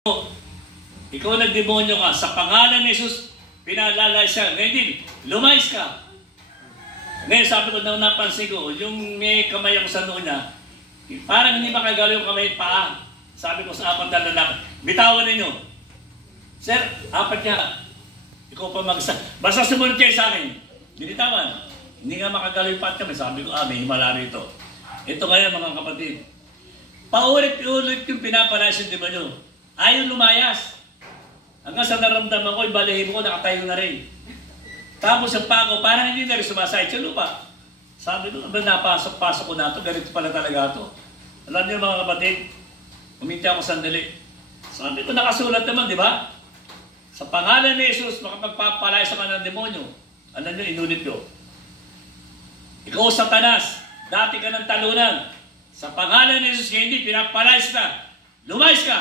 Ikaw nagdemonyo ka, sa pangalan ni Jesus, pinalala siya. Ngayon din, lumayas ka. Ngayon sabi ko, napansin ko, yung may kamay ako sa noo niya, parang hindi makagalaw yung kamay paa. Sabi ko sa apat na lalaki, bitawan ninyo. Sir, apat niya. Ikaw pa basta sumunod kayo sa akin. Binitawan. Hindi nga makagalaw yung paa kami. Sabi ko, may himala rito. Ito ngayon mga kapatid. Paulit-ulit yung pinapalayas yung demonyo. Ayaw lumayas. Hanggang sa naramdaman ko, yung balahibo ko, nakatayo na rin. Tapos yung pako, parang hindi na rin sumasahit sa lupa. Sabi ko, napasok-pasok ko na ito, ganito pala talaga ito. Alam niyo mga kapatid, huminti ako sandali. Sabi ko, nakasulat naman, di ba? Sa pangalan ni Jesus, makapagpapalaya sa kanang demonyo. Alam niyo, inulit ko. Ikaw, Satanas, dati ka ng talunan. Sa pangalan ni Jesus, hindi, pinapalayas ka. Lumayas ka.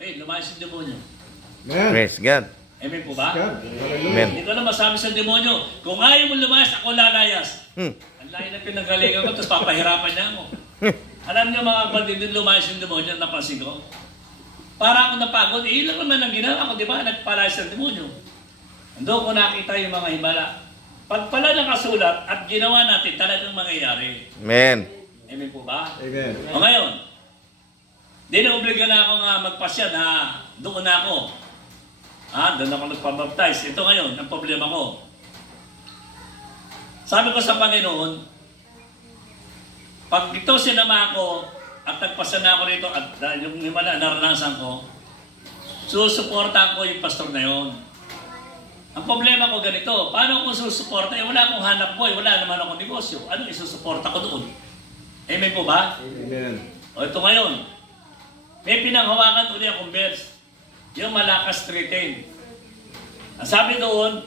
Lumayas yung demonyo. Praise God. Amen po ba? Amen. Hindi ko na masabi sa demonyo, kung ayaw mo lumayas, ako lalayas. Ang layo na pinagalingan ko, tapos papahirapan niya ako. Alam niyo mga kapatid, lumayas yung demonyo, napansin ko. Para ako napagod, ilang naman ang ginawa ko, di ba? Nagpalayas ng demonyo. Doon ko nakita yung mga himala. Pag pala nakasulat at ginawa natin, talagang mangyayari. Amen. Amen po ba? Amen. O ngayon, dinobliga na ako nga magpasya na doon na ako. Doon ako nagpabaptize. Ito ngayon, ang problema ko. Sabi ko sa Panginoon, pag ito sinama ako at nagpasya na ako rito at yung himala naranasan ko, susuportahan ko yung pastor na yon. Ang problema ko ganito, paano ko susuporta? Wala akong hanap buhay, wala naman akong negosyo. Ano isusuporta ko doon? Amen po ba? Amen. O ito ngayon, may pinanghawakan uli akong verse. Yung Malakas 3:10. Ang sabi doon,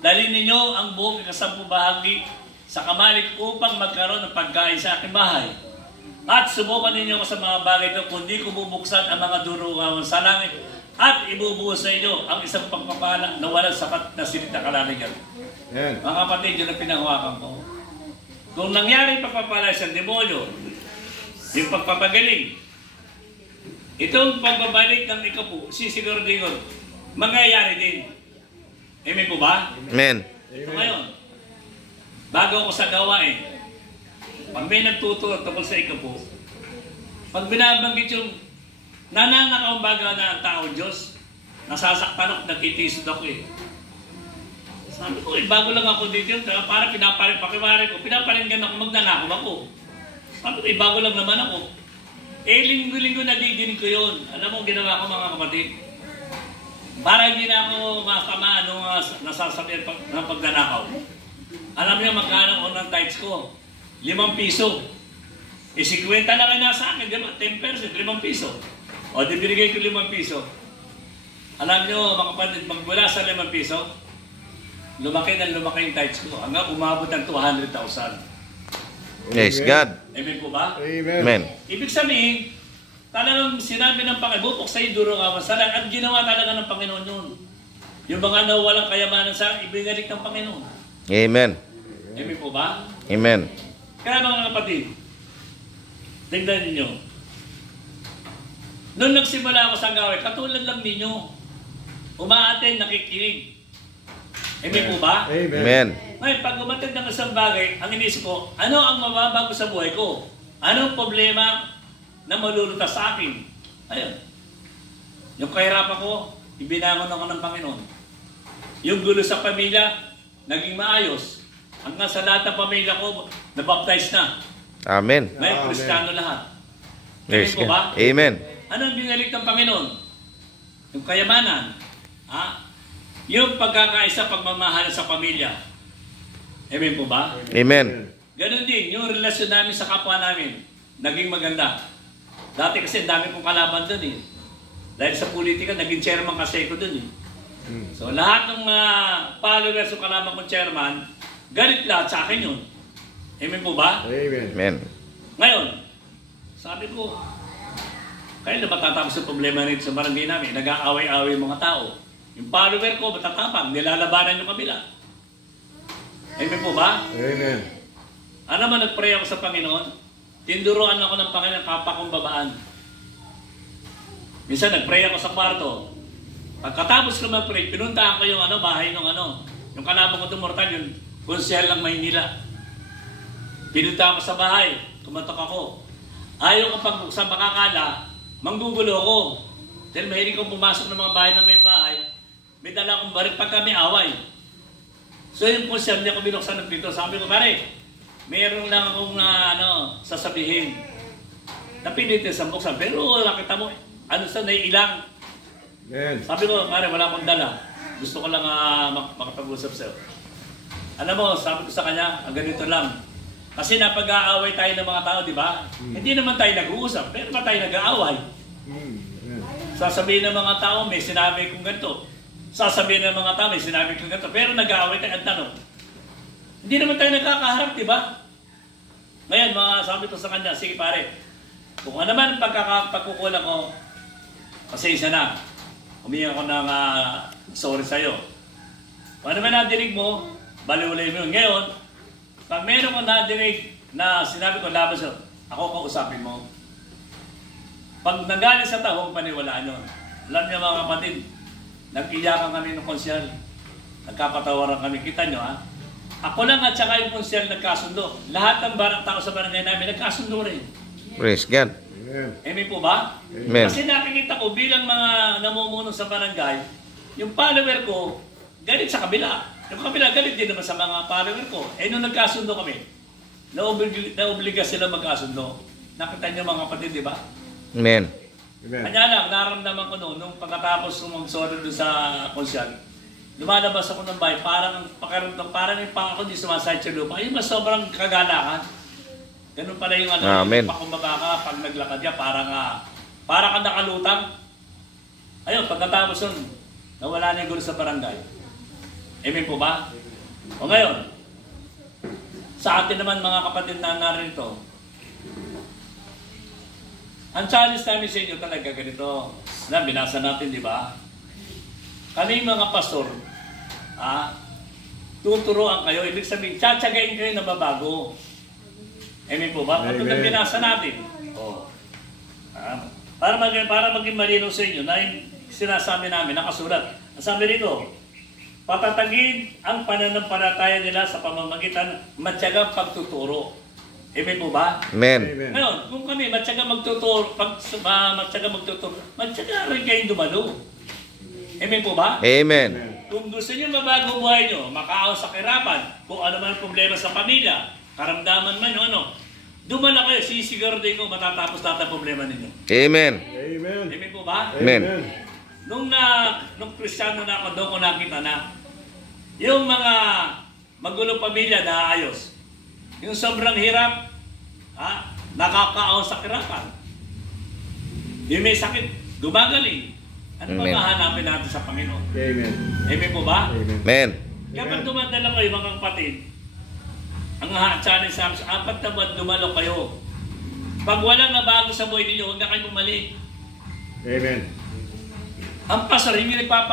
dalhin ninyo ang buong ikasampu bahagi sa kamalik upang magkaroon ng pagkain sa aking bahay. At subukan ninyo sa mga bagay ito, kundi ko bubuksan ang mga durungan sa langit at ibubuhos sa inyo ang isang pagpapala na walang sapat na silid na kalaligan. Mga kapatid, yun ang pinanghawakan ko. Kung nangyari pagpapala sa demonyo, yung pagpapagaling, itong pagbabalik ng ikapu, sisiguro-digod, mangyayari din. Amen po ba? Amen. Ito ngayon, bago ako sa gawain, pag may nagtuturo tungkol sa ikapu, pag binabanggit yung nananakaw baga na ang tao Diyos, nasasaktan ako, nagtitisod ako eh. Sabi ko, bago lang ako dito, para pakiwari ko, pinaparinggan ako, magnanakaw ako. Sabi ko, bago lang naman ako. Linggo-linggo nadidinig ko yun. Alam mo, ginawa ko mga kapatid. Para hindi na ako masama nasasabihan ng pagnanakaw. Alam niyo, magkano ang unang tights ko? 5 piso. 50 lang ang nasa akin, di ba? 10%, 5 piso. O, di binigay ko 5 piso. Alam niyo, mga kapatid, magmula sa 5 piso, lumaki yung tights ko. Hanggang umabot ng 200,000. Praise God. Amen po ba? Amen. Ibig sabihin, talagang sinabi ng Panginoon, bubuk sa iyo durong awasalan at ginawa talaga ng Panginoon yun. Yung mga nawalang kayamanan sa ibinalik ng Panginoon. Amen. Amen po ba? Amen. Kaya mga kapatid, tignan ninyo. Noong nagsimula ako sa gawin, katulad lang ninyo, umaaten, nakikinig. Amen po ba? Amen. Ngayon, pag umatid ng isang bagay, ang inisip ko, ano ang mababago sa buhay ko? Ano ang problema na malulutas sa akin? Ayun. Yung kahirapan ko, ibinangon ako ng Panginoon. Yung gulo sa pamilya, naging maayos. Hanggang sa lahat ng pamilya ko, nabaptize na. Amen. May Kristiyano lahat. Praise Amen po ba? God. Amen. Ano ang binalik ng Panginoon? Yung kayamanan. Yung pagkakaisa, pagmamahal sa pamilya. Amen po ba? Amen. Ganon din, yung relasyon namin sa kapwa namin, naging maganda. Dati kasi dami kong kalaban dun eh. Dahil sa politika, naging chairman kasi ko dun eh. So lahat ng followers o kalaban kong chairman, galit lahat sa akin yun. Amen po ba? Amen. Ngayon, sabi ko, kaya na matatapos yung problema nito sa barangay namin, nag-aaway-aaway yung mga tao. Yung follower ko, matatapang, nilalabanan yung kabila. Amen po ba? Amen. Ano naman, nag-pray ako sa Panginoon, tinduruan ako ng Panginoon, kapakumbabaan. Minsan nag-pray ako sa kwarto. Pagkatapos ko mag-pray, pinuntahan ko yung bahay ng yung kalabang ko tumortal, yung konsehal ng Maynila. Pinuntahan ko sa bahay, kumatok ako. Ayaw ko pag-buksan makakala, manggugulo ako. Dahil mahilig kong pumasok ng mga bahay na may bahay, may dala akong baril pagka may away. So yung konsehal, hindi ako binuksan ng pinto. Sabi ko, pare, mayroon lang akong sasabihin. Napilitin sa buksan, pero nakita mo, sa naiilang. Amen. Sabi ko, pare, wala akong dala. Gusto ko lang makapag-usap sa'yo. Alam mo, sabi ko sa kanya, ganito lang. Kasi napag-aaway tayo ng mga tao, di ba? Hindi naman tayo nag-uusap, pero ba tayo nag-aaway? Sasabihin ng mga tao, may sinabi kong ganito. Sasabihin ng mga tao, may sinabi kong ganito. Pero nag-aaway tayo. Ang tanong, hindi naman tayo nagkakaharap, di ba? Ngayon, sabi ko sa kanya, sige pare, kung ano man pagkukulang ko, pasensya na. Humingi ako ng sorry sa'yo. Kung ano man nadinig mo, baliwalay mo yun. Ngayon, pag meron ko nadinig na sinabi ko laban sa'yo, ako kausapin mo. Pag nanggaling sa tao, huwag paniwalaan yun. Alam niyo mga kapatid, nag-iyakan kami ng konsyal. Nagkapatawaran kami. Kita nyo ha? Ako lang at saka yung konsyal nagkasundo. Lahat ng tao sa barangay namin nagkasundo rin. Praise God. Amen po ba? Amen. Kasi nakikita ko bilang mga namumuno sa barangay, yung follower ko, galit sa kabila. Yung kabila, galit din naman sa mga follower ko. Nung nagkasundo kami, naobliga sila magkasundo. Nakita niyo mga kapatid, di ba? Amen. Kanya lang, naramdaman ko noon, nung pagkatapos kong mag-sorry doon sa konsyal, lumalabas ako ng bahay, parang pakiramdam, parang yung pangako di sumasahit sa lupa. Yung mas sobrang kagalakan. Ganun pala yung Amen. yung pakumbaba ka, pag naglakad ka, parang ka nakalutang. Ayun, pagkatapos nun, nawala na yung gulo sa barangay. Amen po ba? O ngayon, sa atin naman mga kapatid na narito, ang challenge namin sa inyo talaga ganito. Binasa natin, di ba? Kami mga pastor, tuturuan kayo, ibig sabihin, tsatsagain kayo na mabago. Amen po ba? Ito na binasa natin. Para maging malinaw sa inyo na yung sinasabi namin, nakasulat. Ang sabi rito, patatagin ang pananampalataya nila sa pamamagitan matyagang pagtuturo. Amen po ba? Amen. Ngayon, kung kami matyagang magtuturo, matyaga rin kayong dumalo. Amen po ba? Amen. Kung gusto niyo mabago buhay niyo, makaawas sa kahirapan, kung ano man problema sa pamilya, karamdaman man dumala kayo, sisiguraduhin ko matatapos lahat ang problema ninyo. Amen. Amen. Amen po ba? Amen. Nung Kristiyano na ako, doon ko nakita na yung mga magulong pamilya na ayos. Yung sobrang hirap, nakakaawas sa kahirapan. Yung may sakit, gumagaling. Ano ba Amen. mahanapin natin sa Panginoon? Amen. Amen po ba? Amen. Kapag dumadala kayo mga kapatid, ang challenge sa amin, 4 na buwan dumalo kayo. Pag walang nabago sa buhay ninyo, huwag na kayo bumalik. Amen. Ang pastor, hindi nagpapa